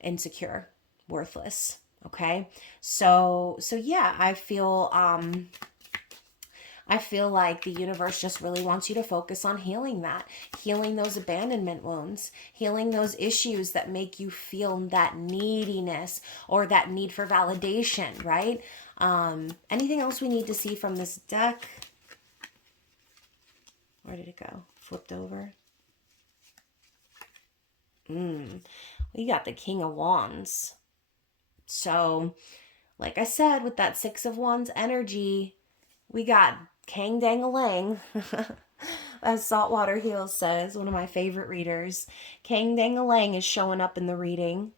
insecure, worthless. Okay. So yeah, I feel like the universe just really wants you to focus on healing that, healing those abandonment wounds, healing those issues that make you feel that neediness or that need for validation, right? Anything else we need to see from this deck? Where did it go? Flipped over. We got the King of Wands. So, like I said, with that Six of Wands energy, we got Kang Dang-a-lang. As Saltwater Heals says, one of my favorite readers, Kang Dang-a-lang is showing up in the reading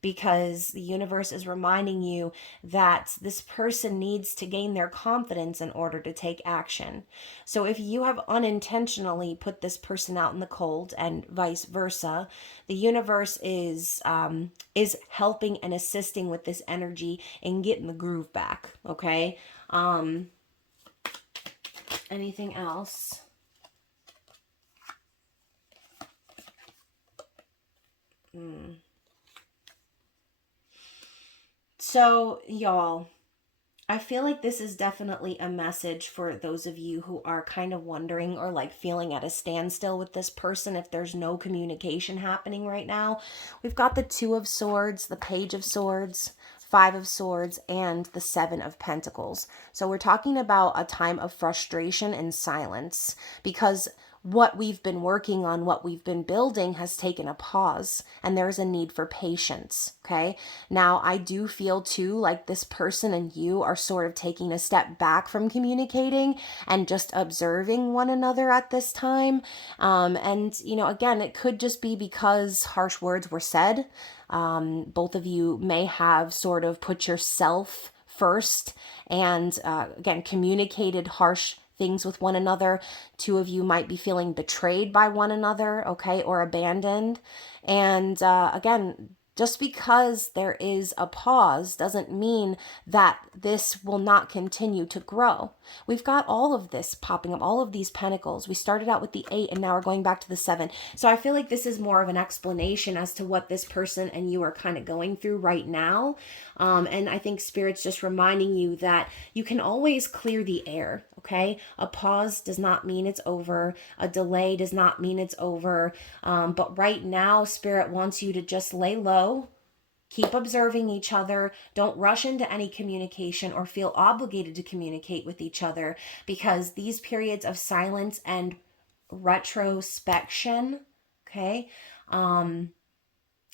because the universe is reminding you that this person needs to gain their confidence in order to take action. So if you have unintentionally put this person out in the cold and vice versa, the universe is helping and assisting with this energy and getting the groove back. Okay. Anything else? So, y'all, I feel like this is definitely a message for those of you who are kind of wondering or like feeling at a standstill with this person if there's no communication happening right now. We've got the Two of Swords, the Page of Swords, Five of Swords, and the Seven of Pentacles. So we're talking about a time of frustration and silence because what we've been working on, what we've been building has taken a pause, and there's a need for patience. Okay. Now, I do feel too like this person and you are sort of taking a step back from communicating and just observing one another at this time. And, again, it could just be because harsh words were said. Both of you may have sort of put yourself first and, again, communicated harsh things with one another. Two of you might be feeling betrayed by one another, okay, or abandoned. And again, just because there is a pause doesn't mean that this will not continue to grow. We've got all of this popping up, all of these pentacles. We started out with the 8 and now we're going back to the 7. So I feel like this is more of an explanation as to what this person and you are kind of going through right now. And I think Spirit's just reminding you that you can always clear the air, okay? A pause does not mean it's over. A delay does not mean it's over. But right now, Spirit wants you to just lay low, keep observing each other. Don't rush into any communication or feel obligated to communicate with each other, because these periods of silence and retrospection, okay,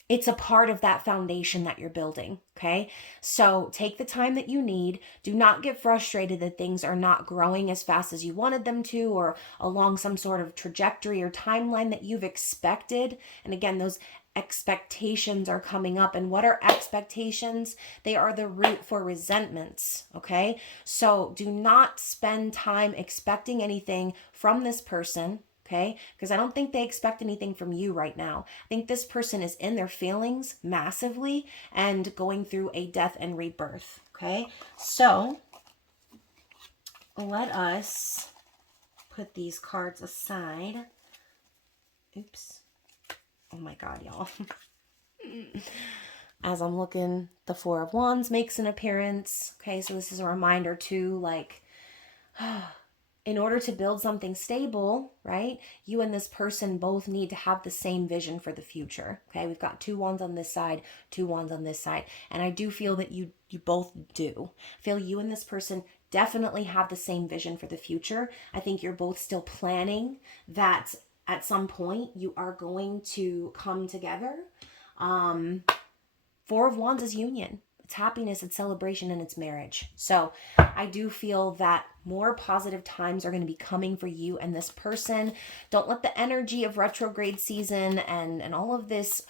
it's a part of that foundation that you're building, okay? So take the time that you need. Do not get frustrated that things are not growing as fast as you wanted them to or along some sort of trajectory or timeline that you've expected. And again, those expectations are coming up. And what are expectations? They are the root for resentments, okay? So do not spend time expecting anything from this person, okay? Because I don't think they expect anything from you right now. I think this person is in their feelings massively and going through a death and rebirth, okay? So let us put these cards aside. Oops. Oh my God, y'all. As I'm looking, the Four of Wands makes an appearance. Okay, so this is a reminder too, like, in order to build something stable, right, you and this person both need to have the same vision for the future. Okay, we've got 2 wands on this side, 2 wands on this side. And I do feel that you both do. I feel you and this person definitely have the same vision for the future. I think you're both still planning that at some point you are going to come together. 4 of Wands is union. It's happiness, it's celebration, and it's marriage. So I do feel that more positive times are going to be coming for you and this person. Don't let the energy of retrograde season and all of this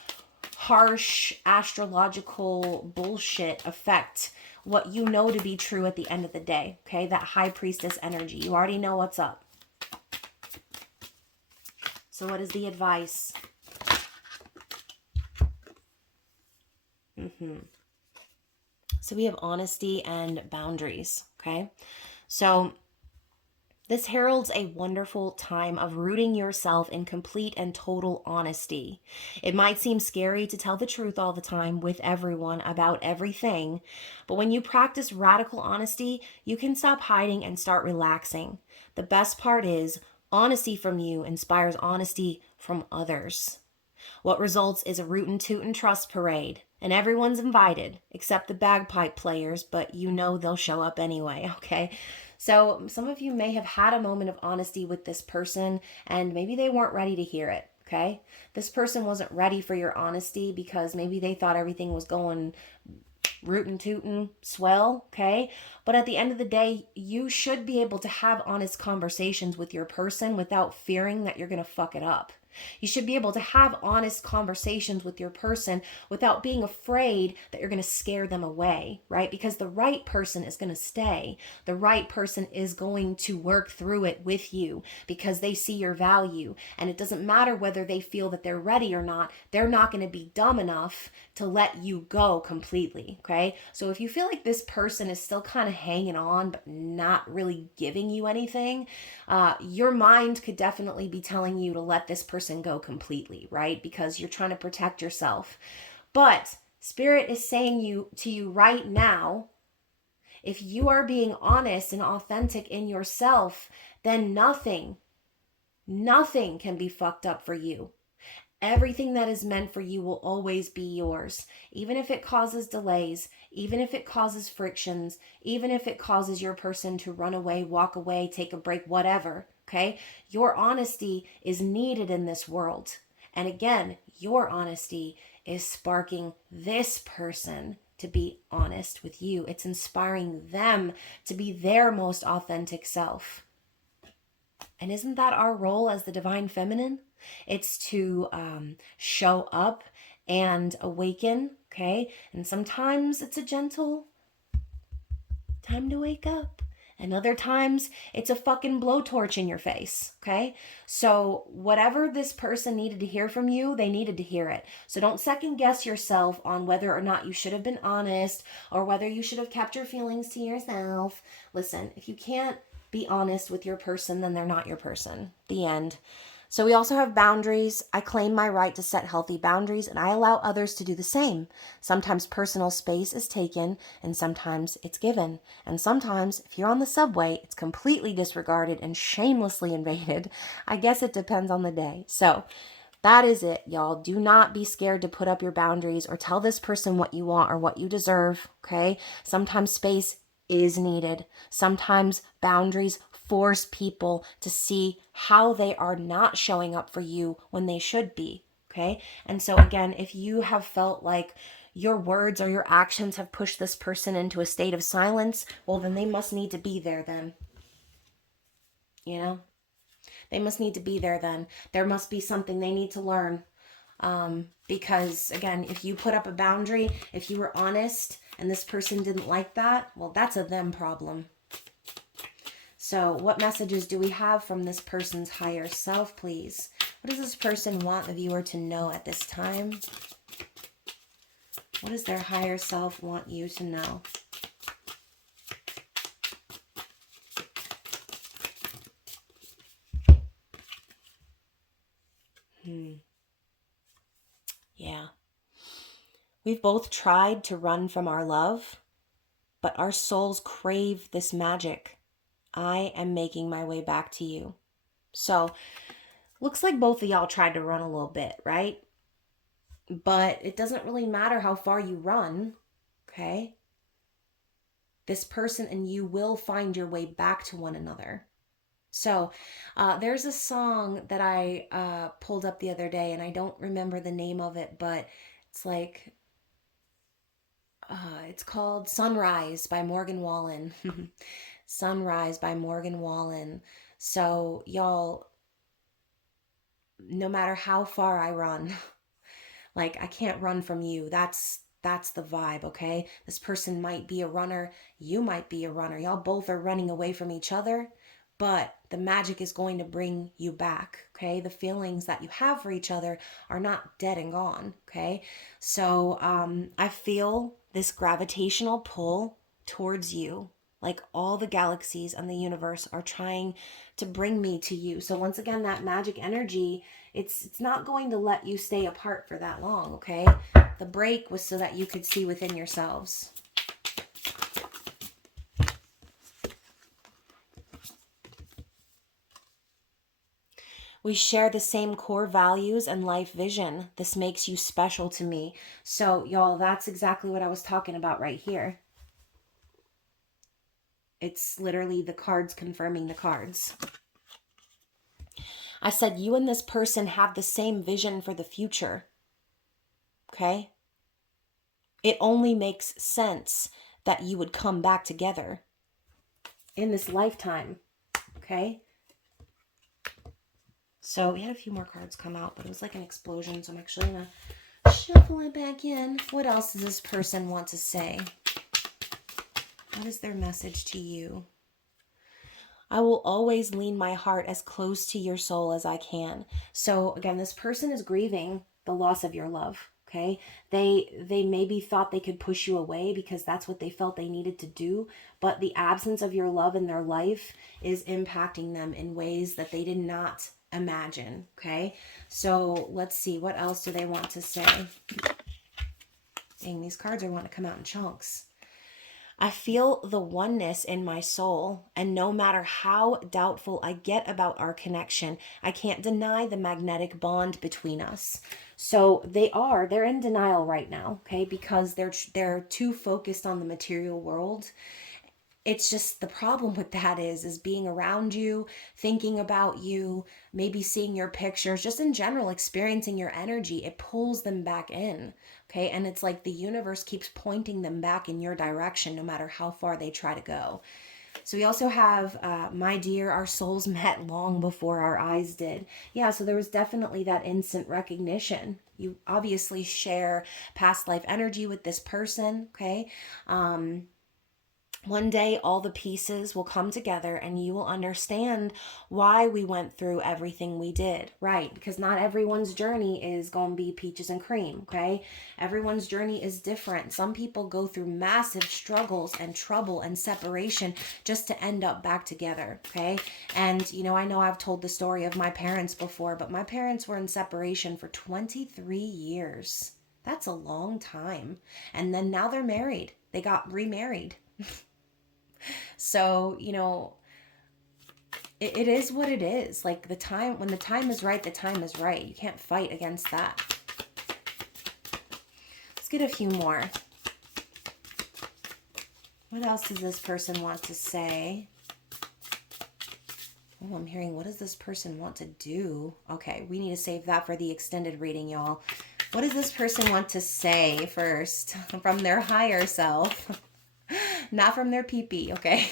harsh astrological bullshit affect what you know to be true at the end of the day. Okay, that High Priestess energy. You already know what's up. So what is the advice? So we have honesty and boundaries, okay? So this heralds a wonderful time of rooting yourself in complete and total honesty. It might seem scary to tell the truth all the time with everyone about everything, but when you practice radical honesty, you can stop hiding and start relaxing. The best part is, honesty from you inspires honesty from others. What results is a root and toot and trust parade, and everyone's invited except the bagpipe players, but you know they'll show up anyway, okay? So some of you may have had a moment of honesty with this person and maybe they weren't ready to hear it, okay? This person wasn't ready for your honesty because maybe they thought everything was going rootin' tootin' swell, okay? But at the end of the day, you should be able to have honest conversations with your person without fearing that you're gonna fuck it up. You should be able to have honest conversations with your person without being afraid that you're going to scare them away, right? Because the right person is going to stay. The right person is going to work through it with you because they see your value. And it doesn't matter whether they feel that they're ready or not, they're not going to be dumb enough to let you go completely, okay? So if you feel like this person is still kind of hanging on but not really giving you anything, your mind could definitely be telling you to let this person go completely, right? Because you're trying to protect yourself. But Spirit is saying to you right now, if you are being honest and authentic in yourself, then nothing can be fucked up for you. Everything that is meant for you will always be yours, even if it causes delays, even if it causes frictions, even if it causes your person to run away, walk away, take a break, whatever, okay? Your honesty is needed in this world. And again, your honesty is sparking this person to be honest with you. It's inspiring them to be their most authentic self. And isn't that our role as the divine feminine? It's to show up and awaken, okay? And sometimes it's a gentle time to wake up. And other times it's a fucking blowtorch in your face, okay? So whatever this person needed to hear from you, they needed to hear it. So don't second guess yourself on whether or not you should have been honest or whether you should have kept your feelings to yourself. Listen, if you can't be honest with your person, then they're not your person. The end. So we also have boundaries. I claim my right to set healthy boundaries and I allow others to do the same. Sometimes personal space is taken and sometimes it's given. And sometimes if you're on the subway, it's completely disregarded and shamelessly invaded. I guess it depends on the day. So that is it, y'all. Do not be scared to put up your boundaries or tell this person what you want or what you deserve, okay? Sometimes space is needed. Sometimes boundaries force people to see how they are not showing up for you when they should be, okay? And so again, if you have felt like your words or your actions have pushed this person into a state of silence, well, then they must need to be there then. You know? They must need to be there then. There must be something they need to learn. Because again, if you put up a boundary, if you were honest and this person didn't like that, well, that's a them problem. So what messages do we have from this person's higher self, please? What does this person want the viewer to know at this time? What does their higher self want you to know? Yeah. We've both tried to run from our love, but our souls crave this magic. I am making my way back to you. So, looks like both of y'all tried to run a little bit, right? But it doesn't really matter how far you run, okay? This person and you will find your way back to one another. So, there's a song that I pulled up the other day, and I don't remember the name of it, but it's like, it's called Sunrise by Morgan Wallen. Sunrise by Morgan Wallen. So, y'all, no matter how far I run, like I can't run from you. That's the vibe, okay? This person might be a runner, you might be a runner. Y'all both are running away from each other, but the magic is going to bring you back, okay? The feelings that you have for each other are not dead and gone, okay? So I feel this gravitational pull towards you. Like all the galaxies and the universe are trying to bring me to you. So once again, that magic energy, it's not going to let you stay apart for that long, okay? The break was so that you could see within yourselves. We share the same core values and life vision. This makes you special to me. So, y'all, that's exactly what I was talking about right here. It's literally the cards confirming the cards. I said you and this person have the same vision for the future. Okay? It only makes sense that you would come back together in this lifetime. Okay? So we had a few more cards come out, but it was like an explosion. So I'm actually going to shuffle it back in. What else does this person want to say? What is their message to you? I will always lean my heart as close to your soul as I can. So again, this person is grieving the loss of your love. Okay. They maybe thought they could push you away because that's what they felt they needed to do. But the absence of your love in their life is impacting them in ways that they did not imagine. Okay. So let's see. What else do they want to say? Dang, these cards are wanting to come out in chunks. I feel the oneness in my soul, and no matter how doubtful I get about our connection, I can't deny the magnetic bond between us. So they're in denial right now, okay? Because they're too focused on the material world. It's just the problem with that is being around you, thinking about you, maybe seeing your pictures, just in general experiencing your energy, it pulls them back in. Okay. And it's like the universe keeps pointing them back in your direction, no matter how far they try to go. So we also have, my dear, our souls met long before our eyes did. Yeah, so there was definitely that instant recognition. You obviously share past life energy with this person, okay? One day, all the pieces will come together and you will understand why we went through everything we did, right? Because not everyone's journey is going to be peaches and cream, okay? Everyone's journey is different. Some people go through massive struggles and trouble and separation just to end up back together, okay? And, I know I've told the story of my parents before, but my parents were in separation for 23 years. That's a long time. And then now they're married. They got remarried. So, it is what it is. Like when the time is right, the time is right. You can't fight against that. Let's get a few more. What else does this person want to say? Oh, I'm hearing, what does this person want to do? Okay, we need to save that for the extended reading, y'all. What does this person want to say first from their higher self? Not from their pee-pee, okay?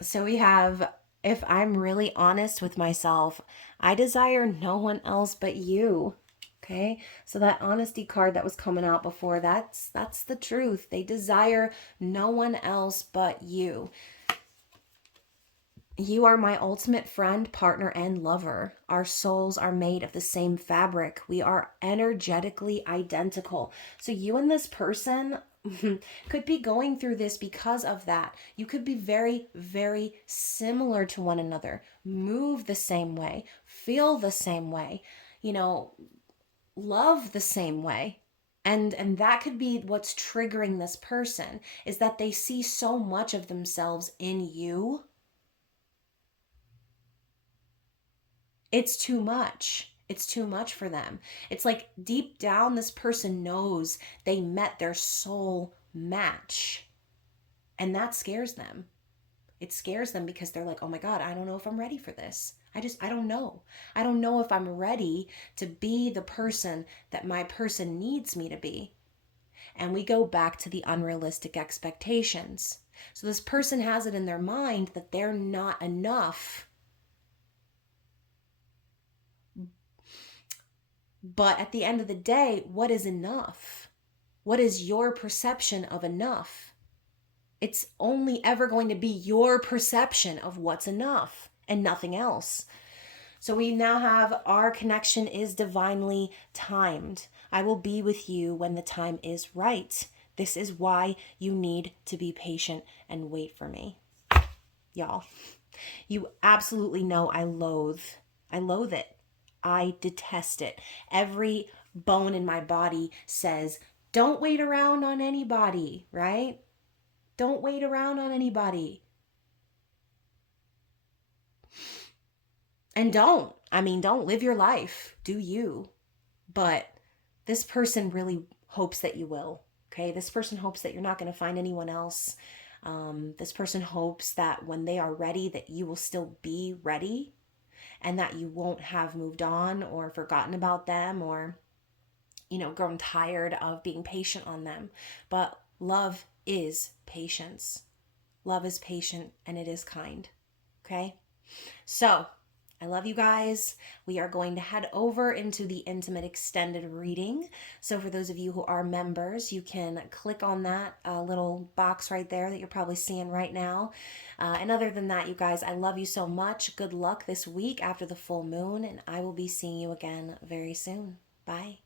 So we have, if I'm really honest with myself, I desire no one else but you. Okay? So that honesty card that was coming out before, that's the truth. They desire no one else but you. You are my ultimate friend, partner, and lover. Our souls are made of the same fabric. We are energetically identical. So you and this person could be going through this because of that. You could be very, very similar to one another, move the same way, feel the same way, love the same way. And that could be what's triggering this person, is that they see so much of themselves in you. It's too much. It's too much for them. It's like deep down, this person knows they met their soul match. And that scares them. It scares them because they're like, oh my God, I don't know if I'm ready for this. I don't know. I don't know if I'm ready to be the person that my person needs me to be. And we go back to the unrealistic expectations. So this person has it in their mind that they're not enough. But at the end of the day, what is enough? What is your perception of enough? It's only ever going to be your perception of what's enough and nothing else. So we now have, our connection is divinely timed. I will be with you when the time is right. This is why you need to be patient and wait for me. Y'all, you absolutely know I loathe it. I detest it. Every bone in my body says, don't wait around on anybody, right? Don't wait around on anybody. And don't live your life. Do you. But this person really hopes that you will. Okay? This person hopes that you're not going to find anyone else. This person hopes that when they are ready, that you will still be ready and that you won't have moved on or forgotten about them or, grown tired of being patient on them. But love is patience. Love is patient and it is kind. Okay? So, I love you guys. We are going to head over into the intimate extended reading. So, for those of you who are members, you can click on that little box right there that you're probably seeing right now. And other than that, you guys, I love you so much. Good luck this week after the full moon, and I will be seeing you again very soon. Bye.